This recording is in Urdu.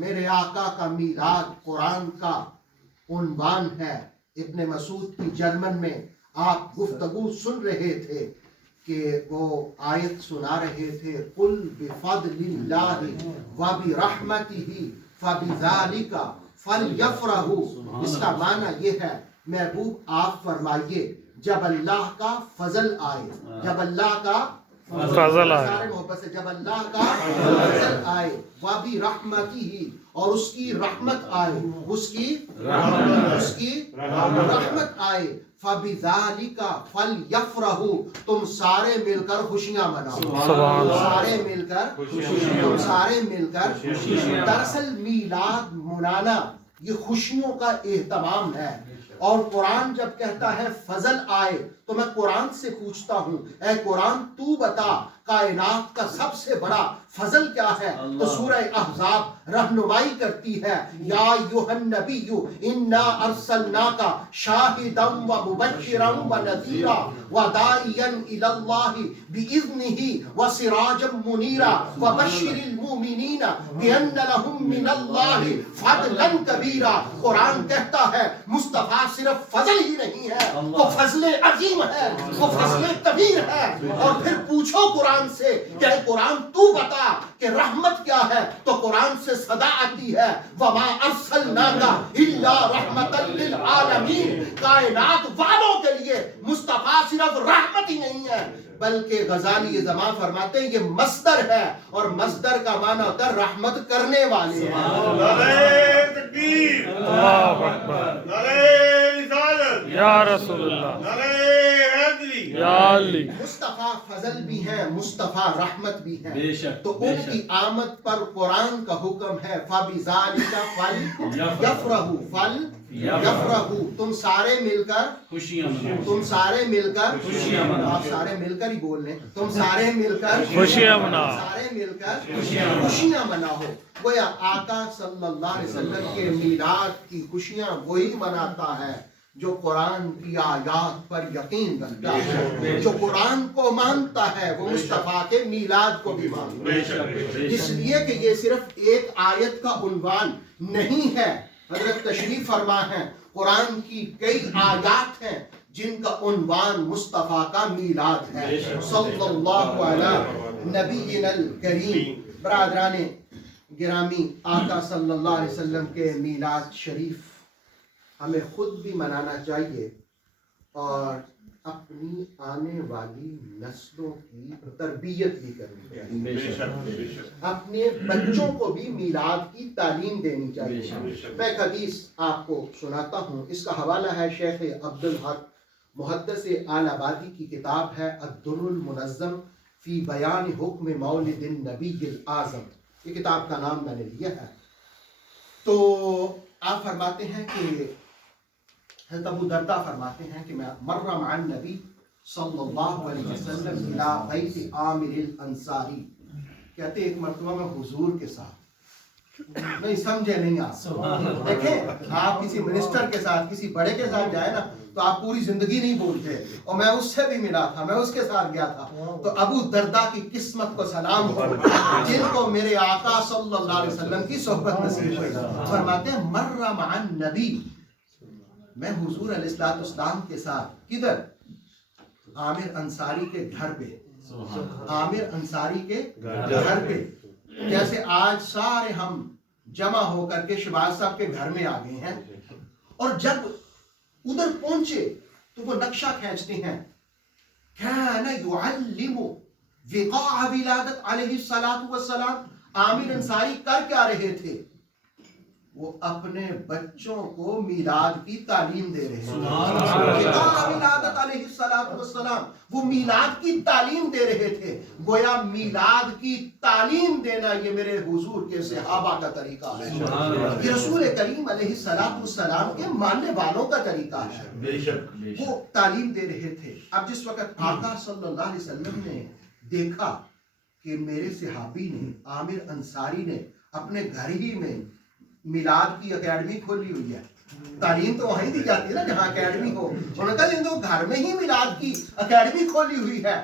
میرے آقا کا میلاد قرآن کا عنوان ہے۔ ابن مسعود کی جرمن میں آپ گفتگو سن رہے تھے کہ وہ آیت سنا رہے تھے، قل بفضل اللہ وبرحمتہ فبذالک فلیفرحوا۔ اس کا معنی یہ ہے محبوب آپ فرمائیے جب اللہ کا فضل آئے، جب اللہ کا فضل آئے، سارے محبت سے جب اللہ کا فضل آئے، وبرحمتہ اور اس کی رحمت آئے، اس کی رحمت آئے، فَبِذَالِكَ فَلْيَفْرَحُوا، تم سارے مل کر خوشیاں مناؤ، تم سارے مل کر دراصل میلاد منانا یہ خوشیوں کا اہتمام ہے۔ اور قرآن جب کہتا ہے فضل آئے تو میں قرآن سے پوچھتا ہوں، اے قرآن تو بتا کائنات کا سب سے بڑا فضل کیا ہے؟ تو سورہ احزاب رہنمائی کرتی ہے، یا ایھا النبی انا ارسلناک شاہدا ومبشرا ونذیرا وداعیا الی اللہ باذنہ وسراجا منیرا وبشر المؤمنین بان لهم من اللہ فضلا کبیرا۔ قرآن کہتا ہے مصطفیٰ صرف فضل ہی نہیں ہے، وہ فضل عظیم ہے، وہ فضل کبیر ہے۔ اور پھر پوچھو قرآن سے کہ اے قرآن تو بتا کہ رحمت کیا ہے، تو قرآن سے صدا آتی ہے، وَمَا أَرْسَلْنَاكَ إِلَّا رَحْمَةً لِلْعَالَمِينَ۔ کائنات والوں کے لیے مصطفیٰ صرف رحمت ہی نہیں ہے بلکہ غزالی یہ زمان فرماتے ہیں یہ مصدر ہے، اور مصدر کا معنی ہوتا ہے رحمت کرنے والے ہیں۔ نعرہ تکبیر، اللہ اکبر، نعرہ رسالت، یا رسول اللہ، نعرہ حیدری، یا علی۔ مصطفیٰ فضل بھی ہیں، مصطفیٰ رحمت بھی ہیں، بے شک، تو ان کی آمد پر قرآن کا حکم ہے فَبِذَالِكَ فَلْيَفْرَحُوا، فَلْيَفْرَحُوا، تم سارے مل کر خوشیاں مناؤ، تم سارے مل کر خوشیاں مناؤ۔ آپ سارے مل کر ہی بول لیں، تم سارے مل کر خوشیاں مناؤ، سارے مل کر خوشیاں مناؤ۔ گویا آقا صلی اللہ علیہ وسلم کے میلاد کی خوشیاں وہی مناتا ہے جو قرآن کی آیات پر یقین رکھتا ہے، جو قرآن کو مانتا ہے وہ مصطفیٰ کے میلاد کو بھی مانتا ہے۔ اس لیے کہ یہ صرف ایک آیت کا عنوان نہیں ہے، حضرت تشریف فرما ہے قرآن کی کئی آیات ہیں جن کا عنوان مصطفیٰ کا میلاد ہے۔ صلی اللہ علیہ نبینا الکریم۔ برادران گرامی، آقا صلی اللہ علیہ وسلم کے میلاد شریف ہمیں خود بھی منانا چاہیے اور اپنی آنے والی نسلوں کی تربیت بھی کرنی چاہیے، اپنے بچوں کو بھی میلاد کی تعلیم دینی چاہیے۔ میں ایک حدیث آپ کو سناتا ہوں، اس کا حوالہ ہے شیخ عبدالحق محدث آل آبادی کی کتاب ہے الدر المنظم فی بیان حکم مولد النبی الاعظم، یہ کتاب کا نام میں نے لیا ہے۔ تو آپ فرماتے ہیں کہ حضرت ابو درداء فرماتے ہیں کہ میں مر مع النبی صلی اللہ علیہ وسلم الى بیت عامر الانصاری، کہتے ایک مرتبہ میں حضور کے ساتھ، نہیں سمجھے نہیں آپ، دیکھیں آپ کسی منسٹر کے ساتھ کسی بڑے کے ساتھ جائے نا تو آپ پوری زندگی نہیں بولتے، اور میں اس سے بھی ملا تھا، میں اس کے ساتھ گیا تھا، تو ابو درداء کی قسمت کو سلام ہو جن کو میرے آقا صلی اللہ علیہ وسلم کی صحبت نصیب ہوئی۔ فرماتے ہیں مر مع النبی، میں حضور علیہ السلام کے ساتھ کدھر؟ عامر انصاری کے گھر پہ، عامر انصاری کے گھر پہ، جیسے آج سارے ہم جمع ہو کر کے شہباز صاحب کے گھر میں آ گئے ہیں، اور جب ادھر پہنچے تو وہ نقشہ کھینچتے ہیں، کان یعلم وقاع ولادت علیہ السلام۔ عامر انصاری کر کیا رہے تھے؟ وہ اپنے بچوں کو میلاد کی تعلیم دے رہے ہیں۔ وقاع ولادت علیہ السلام، وہ میلاد کی تعلیم دے رہے تھے۔ گویا میلاد کی تعلیم دینا یہ میرے حضور کے صحابہ کا طریقہ ہے، یہ رسول کریم علیہ السلام کے ماننے والوں کا طریقہ ہے، وہ تعلیم دے رہے تھے۔ اب جس وقت آقا صلی اللہ علیہ وسلم نے دیکھا کہ میرے صحابی نے، عامر انصاری نے اپنے گھر ہی میں میلاد کی اکیڈمی کھولی ہوئی ہے، تعلیم تو وہیں دی جاتی ہے نا جہاں اکیڈمی ہو، انہوں نے کہا تو گھر میں ہی میلاد کی اکیڈمی کھولی ہوئی ہے،